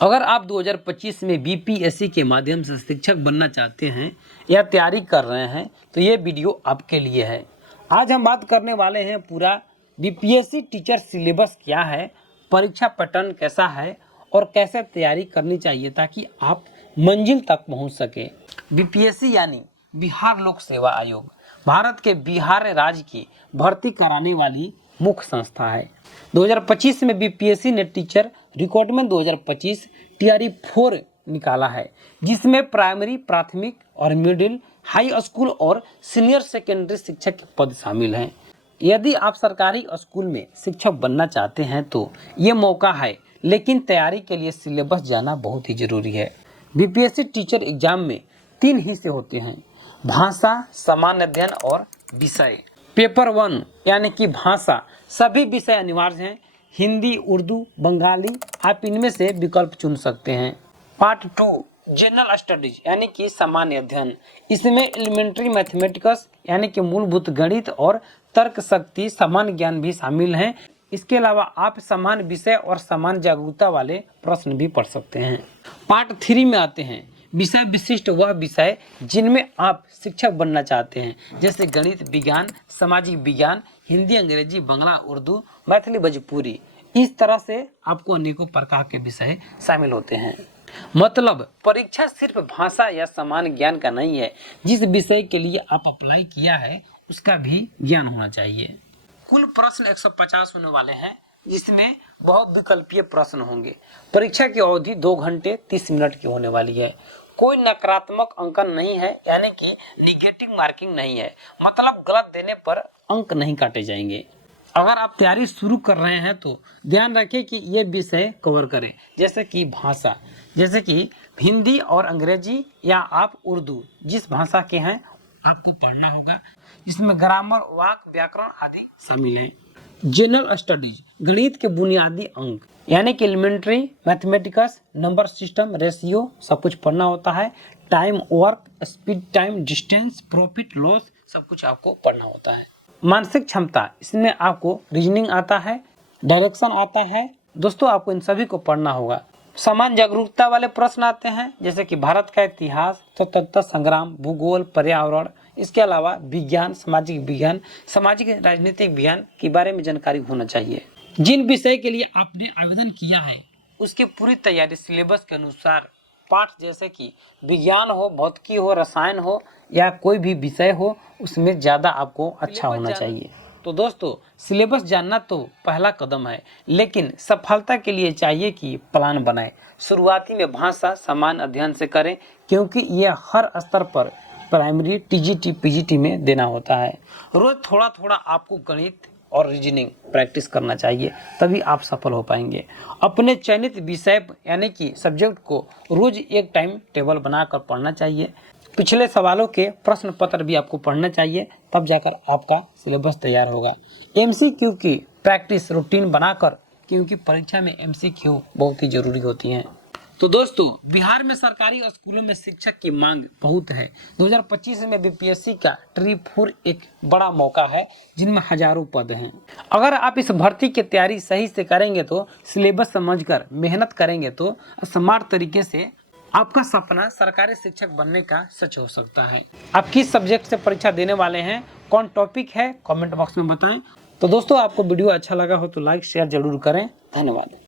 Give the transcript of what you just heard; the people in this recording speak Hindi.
अगर आप 2025 में बीपीएससी के माध्यम से शिक्षक बनना चाहते हैं या तैयारी कर रहे हैं तो ये वीडियो आपके लिए है। आज हम बात करने वाले हैं पूरा बीपीएससी टीचर सिलेबस क्या है, परीक्षा पैटर्न कैसा है और कैसे तैयारी करनी चाहिए ताकि आप मंजिल तक पहुंच सके। बीपीएससी यानी बिहार लोक सेवा आयोग भारत के बिहार राज्य की भर्ती कराने वाली मुख्य संस्था है। 2025 में बीपीएससी ने टीचर रिक्रूटमेंट 2025 टीआरई 4 निकाला है, जिसमें प्राइमरी, प्राथमिक और मिडिल, हाई स्कूल और सीनियर सेकेंडरी शिक्षक के पद शामिल हैं। यदि आप सरकारी स्कूल में शिक्षक बनना चाहते हैं तो ये मौका है, लेकिन तैयारी के लिए सिलेबस जानना बहुत ही जरूरी है। बीपीएससी टीचर एग्जाम में 3 हिस्से होते हैं: भाषा, सामान्य अध्ययन और विषय। पेपर 1 यानी कि भाषा, सभी विषय अनिवार्य हैं। हिंदी, उर्दू, बंगाली, आप इनमें से विकल्प चुन सकते हैं। पार्ट 2 जनरल स्टडीज यानी कि सामान्य अध्ययन, इसमें एलिमेंट्री मैथमेटिक्स यानी कि मूलभूत गणित और तर्क शक्ति, सामान्य ज्ञान भी शामिल हैं। इसके अलावा आप समान विषय और समान जागरूकता वाले प्रश्न भी पढ़ सकते हैं। पार्ट 3 में आते हैं विषय विशिष्ट, वह विषय जिनमें आप शिक्षक बनना चाहते हैं, जैसे गणित, विज्ञान, सामाजिक विज्ञान, हिंदी, अंग्रेजी, बांग्ला, उर्दू, मैथिली, भोजपुरी। इस तरह से आपको अनेकों प्रकार के विषय शामिल होते हैं। मतलब परीक्षा सिर्फ भाषा या सामान्य ज्ञान का नहीं है, जिस विषय के लिए आप अप्लाई किया है उसका भी ज्ञान होना चाहिए। कुल प्रश्न 150 होने वाले हैं, जिसमें बहुविकल्पीय प्रश्न होंगे। परीक्षा की अवधि 2 घंटे 30 मिनट की होने वाली है। कोई नकारात्मक अंकन नहीं है, यानी कि निगेटिव मार्किंग नहीं है, मतलब गलत देने पर अंक नहीं काटे जाएंगे। अगर आप तैयारी शुरू कर रहे हैं तो ध्यान रखें कि ये विषय कवर करें, जैसे कि भाषा, जैसे कि हिंदी और अंग्रेजी, या आप उर्दू जिस भाषा के हैं आपको पढ़ना होगा। इसमें ग्रामर, वाक्य, व्याकरण आदि शामिल है। जनरल स्टडीज, गणित के बुनियादी अंक यानी कि elementary mathematics, number system, ratio, सब कुछ पढ़ना होता है। Time, work, speed, time, distance, profit, loss, सब कुछ आपको पढ़ना होता है। मानसिक क्षमता, इसमें आपको रीजनिंग आता है, डायरेक्शन आता है। दोस्तों आपको इन सभी को पढ़ना होगा। समान जागरूकता वाले प्रश्न आते हैं, जैसे कि भारत का इतिहास, स्वतंत्रता संग्राम, भूगोल, पर्यावरण। इसके अलावा विज्ञान, सामाजिक राजनीतिक विज्ञान के बारे में जानकारी होना चाहिए। जिन विषय के लिए आपने आवेदन किया है उसकी पूरी तैयारी सिलेबस के अनुसार, पाठ जैसे कि विज्ञान हो, भौतिकी हो, रसायन हो या कोई भी विषय हो, उसमें ज़्यादा आपको अच्छा होना चाहिए। तो दोस्तों सिलेबस जानना तो पहला कदम है, लेकिन सफलता के लिए चाहिए कि प्लान बनाएं। शुरुआती में भाषा सामान्य अध्ययन से करें, क्योंकि यह हर स्तर पर प्राइमरी, टीजीटी, पीजीटी में देना होता है। रोज थोड़ा थोड़ा आपको गणित और रीजनिंग प्रैक्टिस करना चाहिए, तभी आप सफल हो पाएंगे। अपने चयनित विषय यानी कि सब्जेक्ट को रोज एक टाइम टेबल बनाकर पढ़ना चाहिए। पिछले सवालों के प्रश्न पत्र भी आपको पढ़ना चाहिए, तब जाकर आपका सिलेबस तैयार होगा। एमसीक्यू की प्रैक्टिस रूटीन बनाकर, क्योंकि परीक्षा में एमसीक्यू बहुत ही जरूरी होती हैं। तो दोस्तों बिहार में सरकारी स्कूलों में शिक्षक की मांग बहुत है। 2025 में बीपीएससी का टीआरई 4 एक बड़ा मौका है, जिनमें हजारों पद हैं। अगर आप इस भर्ती की तैयारी सही से करेंगे तो सिलेबस समझकर मेहनत करेंगे तो स्मार्ट तरीके से आपका सपना सरकारी शिक्षक बनने का सच हो सकता है। आप किस सब्जेक्ट से परीक्षा देने वाले हैं, कौन टॉपिक है, कमेंट बॉक्स में बताएं। तो दोस्तों आपको वीडियो अच्छा लगा हो तो लाइक शेयर जरूर करें। धन्यवाद।